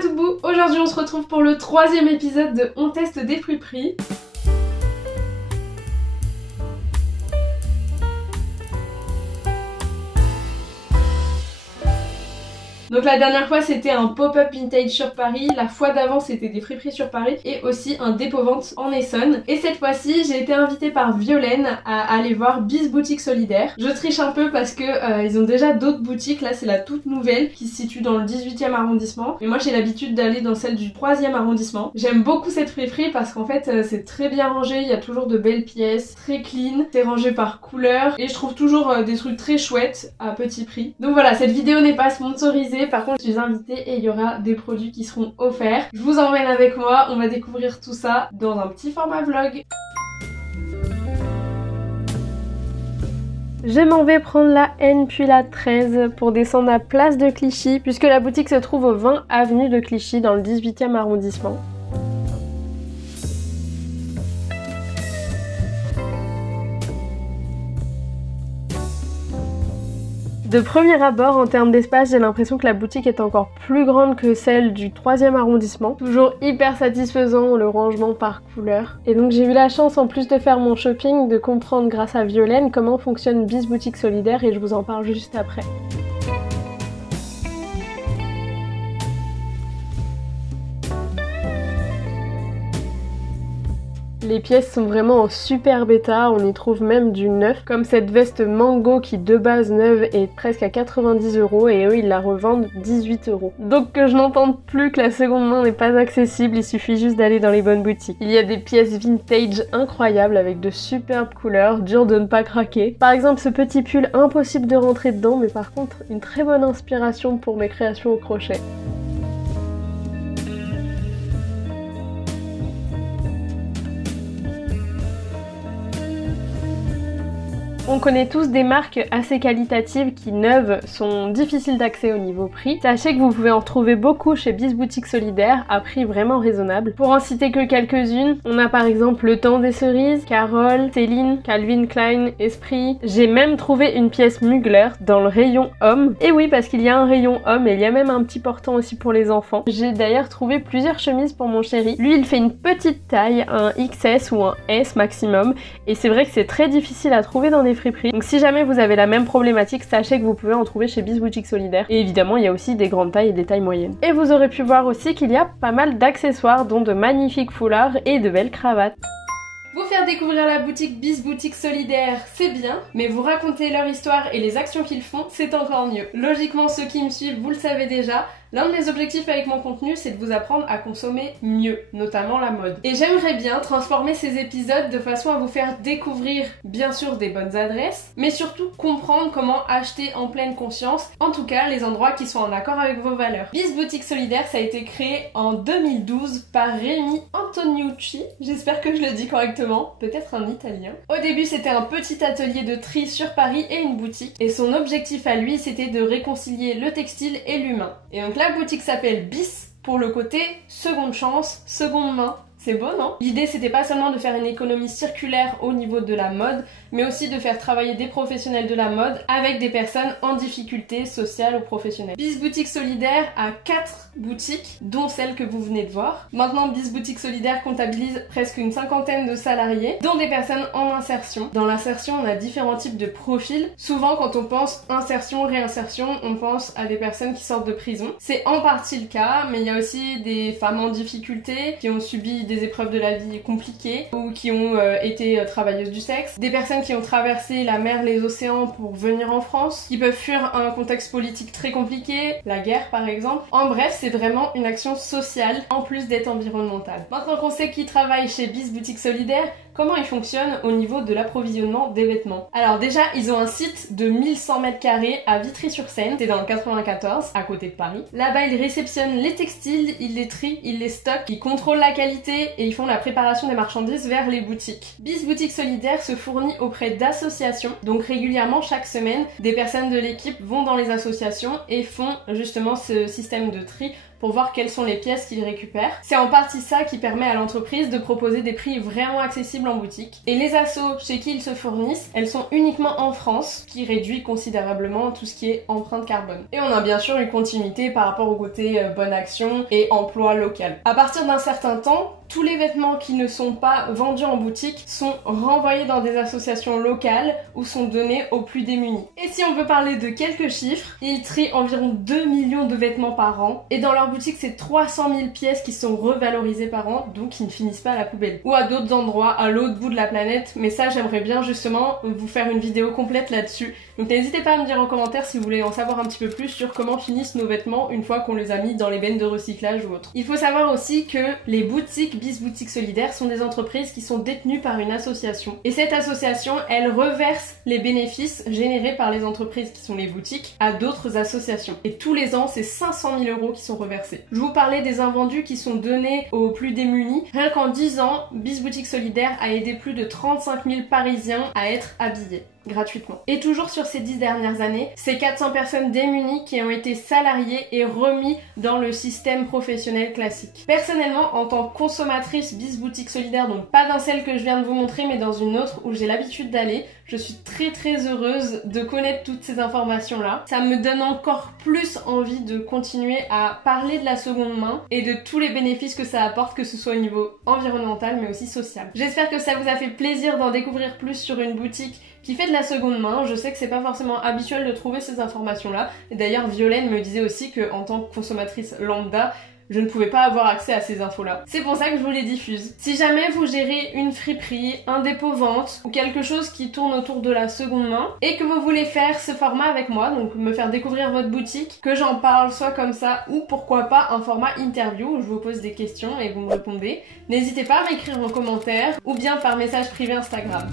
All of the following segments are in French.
à tout bout, aujourd'hui on se retrouve pour le 3e épisode de On teste des friperies. Donc la dernière fois c'était un pop-up vintage sur Paris, la fois d'avant c'était des friperies sur Paris et aussi un dépôt-vente en Essonne. Et cette fois-ci j'ai été invitée par Violaine à aller voir Bis Boutique Solidaire. Je triche un peu parce que ils ont déjà d'autres boutiques, là c'est la toute nouvelle qui se situe dans le 18e arrondissement. Mais moi j'ai l'habitude d'aller dans celle du 3e arrondissement. J'aime beaucoup cette friperie parce qu'en fait c'est très bien rangé, il y a toujours de belles pièces, très clean, c'est rangé par couleur et je trouve toujours des trucs très chouettes à petit prix. Donc voilà, cette vidéo n'est pas sponsorisée. Par contre, je suis invitée et il y aura des produits qui seront offerts. Je vous emmène avec moi, on va découvrir tout ça dans un petit format vlog. Je m'en vais prendre la N puis la 13 pour descendre à Place de Clichy puisque la boutique se trouve au 20 avenue de Clichy dans le 18e arrondissement. De premier abord, en termes d'espace, j'ai l'impression que la boutique est encore plus grande que celle du 3e arrondissement. Toujours hyper satisfaisant le rangement par couleur. Et donc j'ai eu la chance, en plus de faire mon shopping, de comprendre grâce à Violaine comment fonctionne Bis Boutique Solidaire et je vous en parle juste après. Les pièces sont vraiment en super état, on y trouve même du neuf, comme cette veste Mango qui de base neuve est presque à 90 € et eux ils la revendent 18 €. Donc que je n'entende plus que la seconde main n'est pas accessible, il suffit juste d'aller dans les bonnes boutiques. Il y a des pièces vintage incroyables avec de superbes couleurs, dur de ne pas craquer. Par exemple ce petit pull, impossible de rentrer dedans, mais par contre une très bonne inspiration pour mes créations au crochet. On connaît tous des marques assez qualitatives qui, neuves, sont difficiles d'accès au niveau prix. Sachez que vous pouvez en retrouver beaucoup chez Bis Boutique Solidaire à prix vraiment raisonnable. Pour en citer que quelques-unes, on a par exemple Le Temps des Cerises, Carole, Céline, Calvin Klein, Esprit. J'ai même trouvé une pièce Mugler dans le rayon homme. Et oui, parce qu'il y a un rayon homme et il y a même un petit portant aussi pour les enfants. J'ai d'ailleurs trouvé plusieurs chemises pour mon chéri. Lui, il fait une petite taille, un XS ou un S maximum. Et c'est vrai que c'est très difficile à trouver dans des friperies. Donc si jamais vous avez la même problématique, sachez que vous pouvez en trouver chez Bis Boutique Solidaire. Et évidemment, il y a aussi des grandes tailles et des tailles moyennes. Et vous aurez pu voir aussi qu'il y a pas mal d'accessoires, dont de magnifiques foulards et de belles cravates. Vous faire découvrir la boutique Bis Boutique Solidaire, c'est bien, mais vous raconter leur histoire et les actions qu'ils font, c'est encore mieux. Logiquement, ceux qui me suivent, vous le savez déjà, l'un de mes objectifs avec mon contenu, c'est de vous apprendre à consommer mieux, notamment la mode. Et j'aimerais bien transformer ces épisodes de façon à vous faire découvrir, bien sûr, des bonnes adresses, mais surtout comprendre comment acheter en pleine conscience, en tout cas les endroits qui sont en accord avec vos valeurs. Bis Boutique Solidaire, ça a été créé en 2012 par Rémi Antoniucci, j'espère que je le dis correctement, peut-être un italien. Au début, c'était un petit atelier de tri sur Paris et une boutique, et son objectif à lui, c'était de réconcilier le textile et l'humain. Et donc la boutique s'appelle Bis pour le côté seconde chance, seconde main. C'est beau, non? L'idée, c'était pas seulement de faire une économie circulaire au niveau de la mode, mais aussi de faire travailler des professionnels de la mode avec des personnes en difficulté sociale ou professionnelle. Bis Boutique Solidaire a 4 boutiques, dont celle que vous venez de voir. Maintenant, Bis Boutique Solidaire comptabilise presque une 50aine de salariés, dont des personnes en insertion. Dans l'insertion, on a différents types de profils. Souvent, quand on pense insertion, réinsertion, on pense à des personnes qui sortent de prison. C'est en partie le cas, mais il y a aussi des femmes en difficulté qui ont subi des épreuves de la vie compliquées ou qui ont été travailleuses du sexe, des personnes qui ont traversé la mer, les océans pour venir en France, qui peuvent fuir un contexte politique très compliqué, la guerre par exemple. En bref, c'est vraiment une action sociale en plus d'être environnementale. Maintenant qu'on sait qui travaille chez Bis Boutique Solidaire, comment ils fonctionnent au niveau de l'approvisionnement des vêtements. Alors déjà, ils ont un site de 1100 m² à Vitry-sur-Seine, c'est dans le 94, à côté de Paris. Là-bas, ils réceptionnent les textiles, ils les trient, ils les stockent, ils contrôlent la qualité et ils font la préparation des marchandises vers les boutiques. Bis Boutique Solidaire se fournit auprès d'associations, donc régulièrement, chaque semaine, des personnes de l'équipe vont dans les associations et font justement ce système de tri pour voir quelles sont les pièces qu'ils récupèrent. C'est en partie ça qui permet à l'entreprise de proposer des prix vraiment accessibles en boutique. Et les assos chez qui ils se fournissent, elles sont uniquement en France, ce qui réduit considérablement tout ce qui est empreinte carbone. Et on a bien sûr une continuité par rapport au côté bonne action et emploi local. À partir d'un certain temps, tous les vêtements qui ne sont pas vendus en boutique sont renvoyés dans des associations locales ou sont donnés aux plus démunis. Et si on veut parler de quelques chiffres, ils trient environ 2 millions de vêtements par an et dans leur boutique c'est 300 000 pièces qui sont revalorisées par an, donc qui ne finissent pas à la poubelle. Ou à d'autres endroits, à l'autre bout de la planète, mais ça j'aimerais bien justement vous faire une vidéo complète là-dessus. Donc n'hésitez pas à me dire en commentaire si vous voulez en savoir un petit peu plus sur comment finissent nos vêtements une fois qu'on les a mis dans les bennes de recyclage ou autre. Il faut savoir aussi que les boutiques Boutiques Solidaires sont des entreprises qui sont détenues par une association. Et cette association, elle reverse les bénéfices générés par les entreprises qui sont les boutiques à d'autres associations. Et tous les ans, c'est 500 000 € qui sont reversés. Je vous parlais des invendus qui sont donnés aux plus démunis. Rien qu'en 10 ans, Boutiques Solidaires a aidé plus de 35 000 Parisiens à être habillés gratuitement. Et toujours sur ces 10 dernières années, c'est 400 personnes démunies qui ont été salariées et remis dans le système professionnel classique. Personnellement, en tant que consommatrice Boutique Solidaire, donc pas dans celle que je viens de vous montrer, mais dans une autre où j'ai l'habitude d'aller, je suis très heureuse de connaître toutes ces informations-là. Ça me donne encore plus envie de continuer à parler de la seconde main et de tous les bénéfices que ça apporte, que ce soit au niveau environnemental mais aussi social. J'espère que ça vous a fait plaisir d'en découvrir plus sur une boutique qui fait de la seconde main. Je sais que c'est pas forcément habituel de trouver ces informations-là. Et d'ailleurs, Violaine me disait aussi que en tant que consommatrice lambda, je ne pouvais pas avoir accès à ces infos-là. C'est pour ça que je vous les diffuse. Si jamais vous gérez une friperie, un dépôt-vente ou quelque chose qui tourne autour de la seconde main et que vous voulez faire ce format avec moi, donc me faire découvrir votre boutique, que j'en parle soit comme ça ou pourquoi pas un format interview où je vous pose des questions et vous me répondez, n'hésitez pas à m'écrire en commentaire ou bien par message privé Instagram.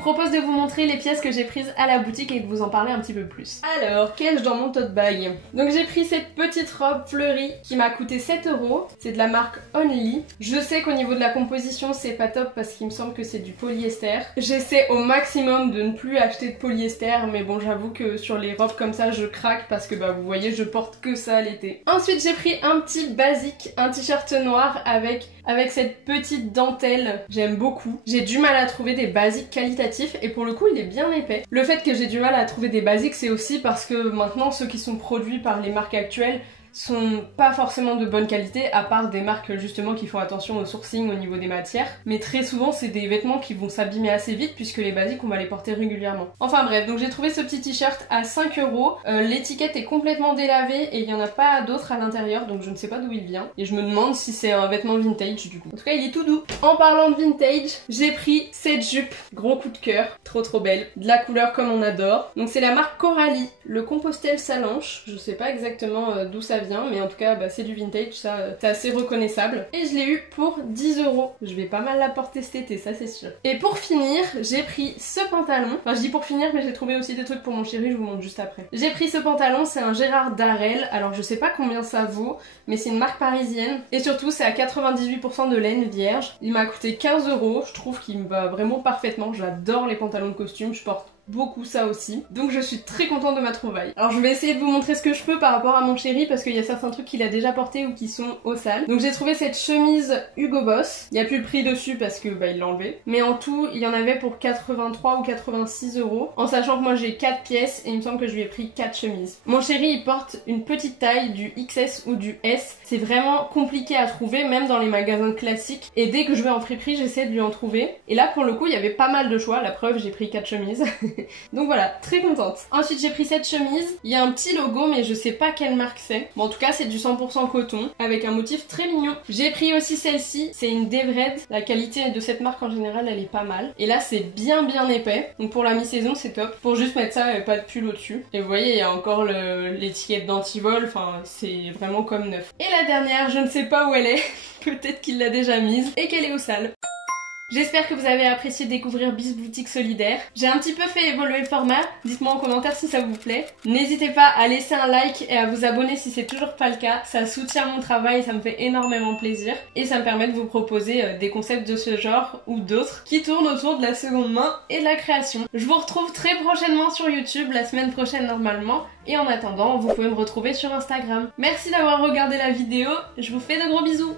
Propose de vous montrer les pièces que j'ai prises à la boutique et de vous en parler un petit peu plus. Alors, qu'ai-je dans mon tote bag? Donc j'ai pris cette petite robe fleurie qui m'a coûté 7 €. C'est de la marque Only. Je sais qu'au niveau de la composition c'est pas top parce qu'il me semble que c'est du polyester. J'essaie au maximum de ne plus acheter de polyester, mais bon, j'avoue que sur les robes comme ça je craque parce que bah vous voyez, je porte que ça l'été. Ensuite j'ai pris un petit basique, un t-shirt noir avec cette petite dentelle. J'aime beaucoup. J'ai du mal à trouver des basiques qualitatifs et pour le coup il est bien épais. Le fait que j'ai du mal à trouver des basiques, c'est aussi parce que maintenant ceux qui sont produits par les marques actuelles sont pas forcément de bonne qualité, à part des marques justement qui font attention au sourcing au niveau des matières, mais très souvent c'est des vêtements qui vont s'abîmer assez vite puisque les basiques on va les porter régulièrement. Enfin bref, donc j'ai trouvé ce petit t-shirt à 5 €, l'étiquette est complètement délavée et il y en a pas d'autre à l'intérieur, donc je ne sais pas d'où il vient et je me demande si c'est un vêtement vintage du coup. En tout cas il est tout doux. En parlant de vintage, j'ai pris cette jupe, gros coup de cœur, trop belle, de la couleur comme on adore. Donc c'est la marque Coralie, le Compostelle Salanche, je sais pas exactement d'où ça vient, mais en tout cas bah, c'est du vintage, ça c'est assez reconnaissable. Et je l'ai eu pour 10 €. Je vais pas mal la porter cet été, ça c'est sûr. Et pour finir, j'ai pris ce pantalon. Enfin je dis pour finir, mais j'ai trouvé aussi des trucs pour mon chéri, je vous montre juste après. J'ai pris ce pantalon, c'est un Gérard Darel. Alors je sais pas combien ça vaut, mais c'est une marque parisienne. Et surtout c'est à 98% de laine vierge. Il m'a coûté 15 €, je trouve qu'il me va vraiment parfaitement. J'adore les pantalons de costume, je porte beaucoup ça aussi. Donc je suis très contente de ma trouvaille. Alors je vais essayer de vous montrer ce que je peux par rapport à mon chéri parce qu'il y a certains trucs qu'il a déjà portés ou qui sont au sale. Donc j'ai trouvé cette chemise Hugo Boss. Il n'y a plus le prix dessus parce que il l'a enlevé. Mais en tout, il y en avait pour 83 ou 86 euros. En sachant que moi j'ai 4 pièces et il me semble que je lui ai pris 4 chemises. Mon chéri il porte une petite taille du XS ou du S. C'est vraiment compliqué à trouver même dans les magasins classiques. Et dès que je vais en friperie, j'essaie de lui en trouver. Et là pour le coup, il y avait pas mal de choix. La preuve, j'ai pris 4 chemises. Donc voilà, très contente. Ensuite j'ai pris cette chemise. Il y a un petit logo mais je sais pas quelle marque c'est. Bon en tout cas c'est du 100% coton avec un motif très mignon. J'ai pris aussi celle-ci. C'est une Devred. La qualité de cette marque en général elle est pas mal. Et là c'est bien épais. Donc pour la mi-saison c'est top. Pour juste mettre ça et pas de pull au-dessus. Et vous voyez il y a encore l'étiquette d'antivol. Enfin c'est vraiment comme neuf. Et la dernière je ne sais pas où elle est. Peut-être qu'il l'a déjà mise et qu'elle est au sale. J'espère que vous avez apprécié découvrir Bisboutique Solidaire. J'ai un petit peu fait évoluer le format, dites-moi en commentaire si ça vous plaît. N'hésitez pas à laisser un like et à vous abonner si c'est toujours pas le cas, ça soutient mon travail, ça me fait énormément plaisir. Et ça me permet de vous proposer des concepts de ce genre ou d'autres qui tournent autour de la seconde main et de la création. Je vous retrouve très prochainement sur YouTube, la semaine prochaine normalement. Et en attendant, vous pouvez me retrouver sur Instagram. Merci d'avoir regardé la vidéo, je vous fais de gros bisous.